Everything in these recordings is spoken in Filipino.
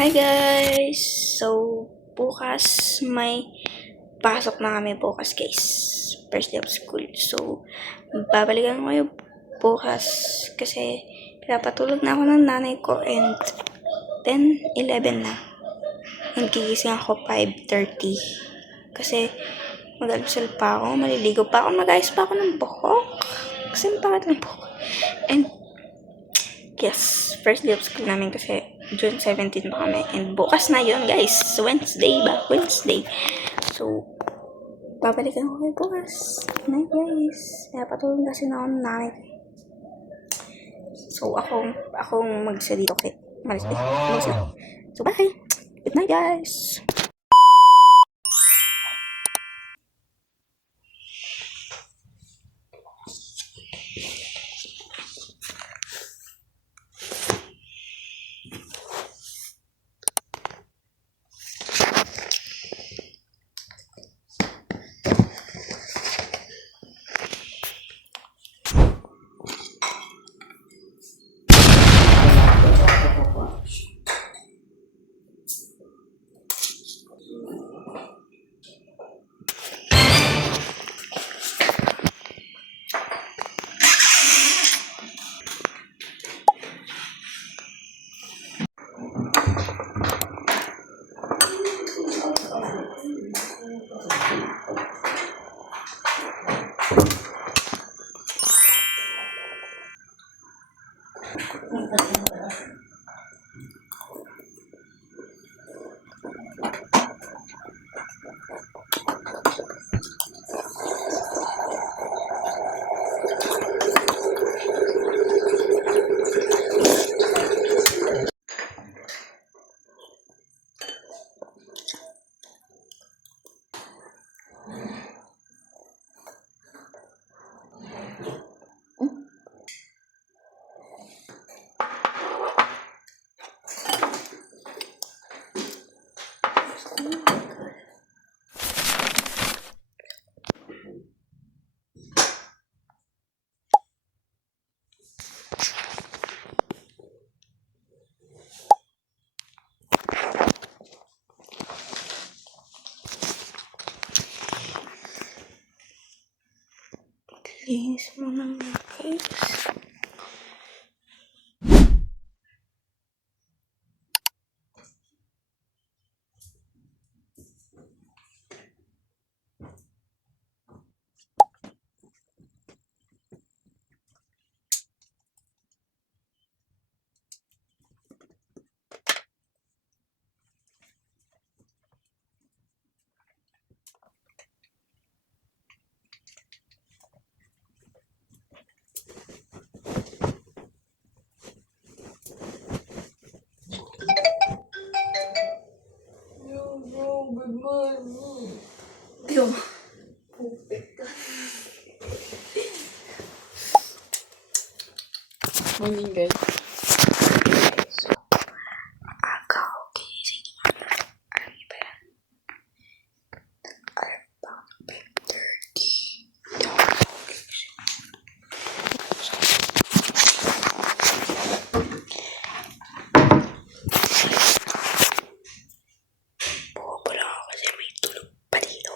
Hi guys! So, bukas may pasok na kami bukas guys. First day of school. So, babalikan ko kayo bukas kasi pinapatulog na ako ng nanay ko and 10:11 na. And gigising ako 5:30 kasi mag-almusal pa ako, maliligo pa ako, mag-ayos pa ako ng buhok. Kasi bakit ng buhok? And yes, first day of school namin kasi June 17 pa kami. And bukas na yun guys. Wednesday ba? Wednesday. So, babalikan ko kayo bukas. Night guys. Kaya patulong kasi na ako ng nanay. So, akong mag-isa dito kay malis. So, bye! Good night guys! Linis mo naman guys. Good morning. Yung Morning guys. agaw. Gising. Alam niyo ba yan? Alam ba? 5:30. Bubula ako kasi may tulog pa dito.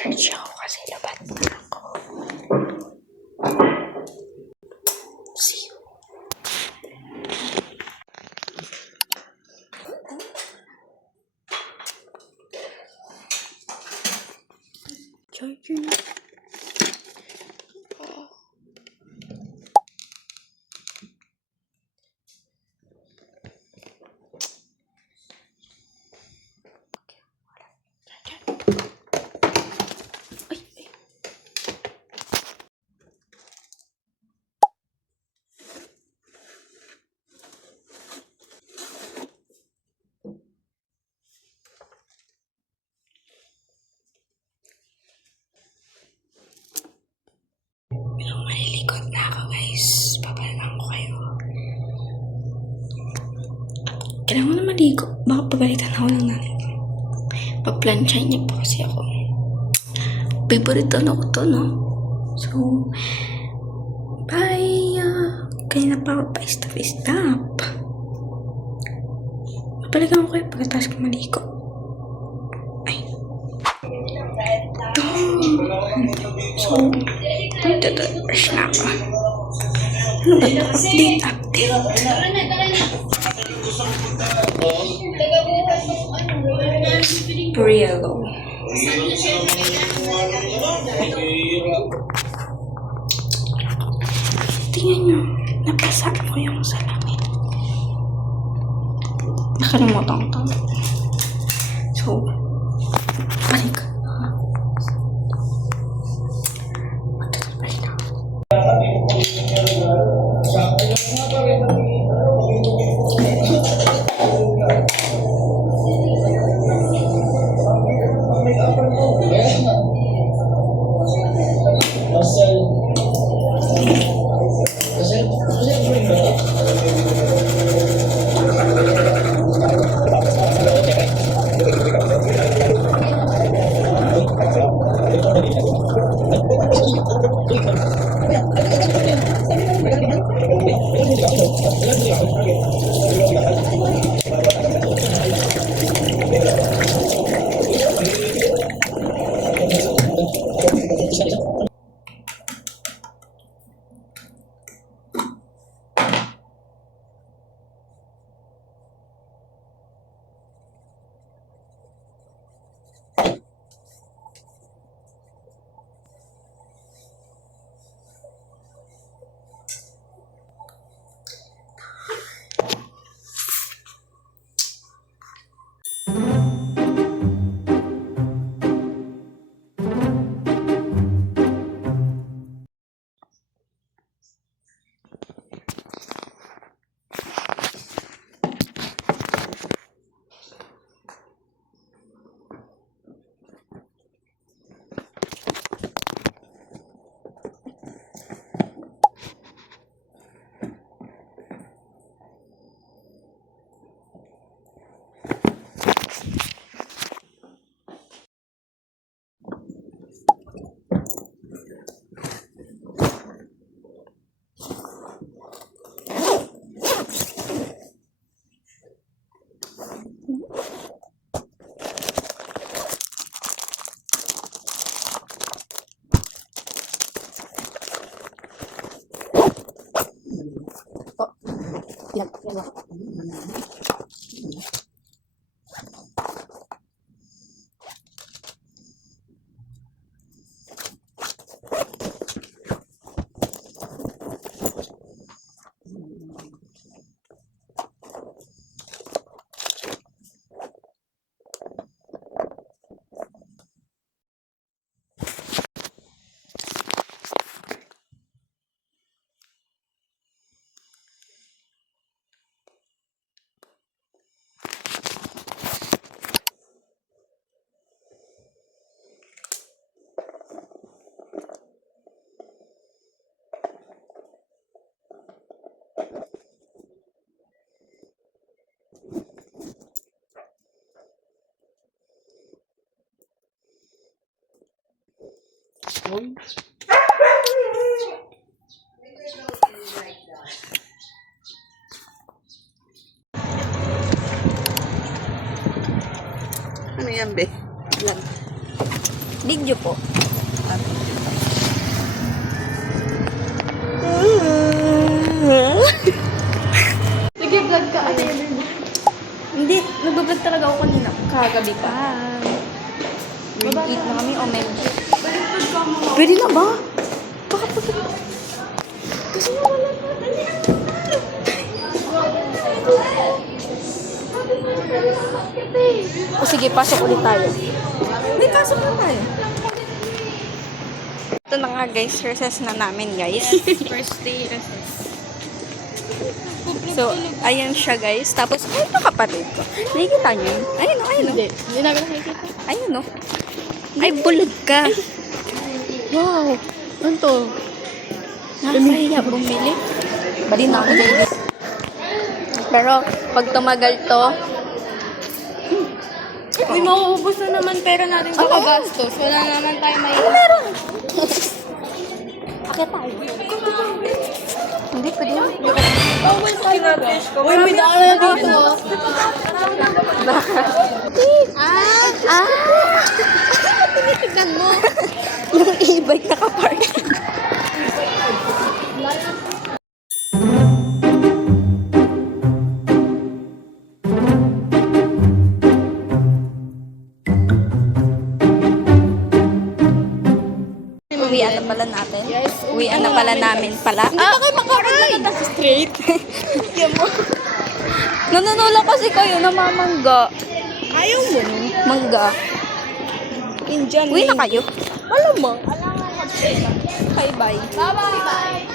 Charge ako kasi labat na ako. See you. Charger na. Pero malilikot na ako guys. Papalaman ko kayo. Kailangan ko na maligo. Baka pagalitan ako ng nanay ko. Paplansyahin niya po kasi ako. Favorite ako to, no? So, bye! Kanina pa ako pa-stop. Mabalikan ko kayo pagkatapos ko maligo. Ay. So, brush na ako. Ano ba ito? Update. Briello. Tingnan nyo, napasa ko yung salamin. Nakalimutan ko. So, balik. Balik na. Ano yan, be? Vlog. Video po. Sige, vlog ka. Ate, Hindi, nag-vlog talaga ako kanina. Kagabi pa. Grade 8 na kami, OMG. Pwede na ba? Baka pag... Kasi wala na. O sige, pasok ulit tayo. Hindi, pasok na tayo. Ito na nga guys, recess na namin guys. first day recess. So, ayan siya guys. Tapos, ayun na kapatid ko. Nakikita niyo yun? Ayun o, ayun o. Hindi namin nakikita. Ayun o. Ay, bulag ka. Wow! Ano to? Nakakahiya bumili. Bali na ako guys. Pero, pag tumagal to, Uy, mauubos na naman pera natin sa kagastos. Wala na naman tayo may... meron. Akit tayo. Hindi, pwede yun. Uy, may daan na dito. Tinitignan mo. Yung e-bike nakaparking. Uwian na pala natin. Yes. Uwian na pala namin pala. Hindi na kayo makaroon na straight. Nanunula kasi kayo, namamangga. Ayaw mo. Mangga. Indian. Uwi na kayo. Alam mo. Bye-bye. Bye-bye.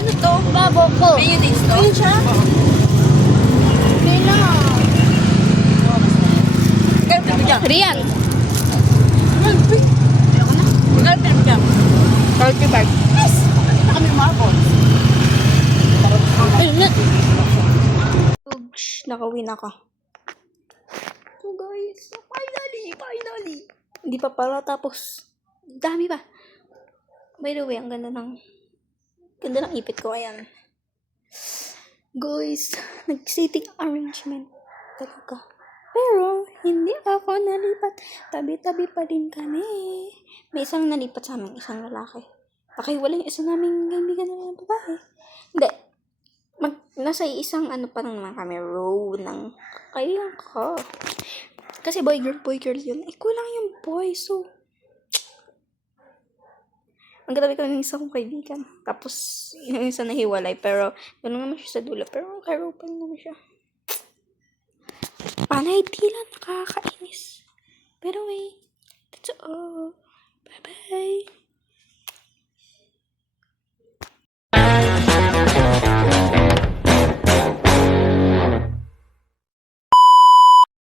Ano to? Babo ko. Mayonnaise to? Ayun siya? Rian. Yes. Nakauwi na ka. So guys, finally. Hindi pa pala tapos. Dami pa. By the way, ang ganda ng ipit ko. Ayan. Guys, nag-seating arrangement talaga. Pero, hindi ako nalipat. Tabi-tabi pa din kami. May isang nalipat sa amin, isang lalaki. Nakiwala yung isa naming kaibigan na babae. Hindi. Nasa isang pa lang naman kami, row ng kaibigan ko. Kasi boy girl yun. Kulang yung boy, so ang katabi kami ng isang kaibigan. Tapos, yung isa nahiwalay. Pero, gano'n naman siya sa dulo. Pero, karo pa naman siya. Panay tila, nakakainis. Pero,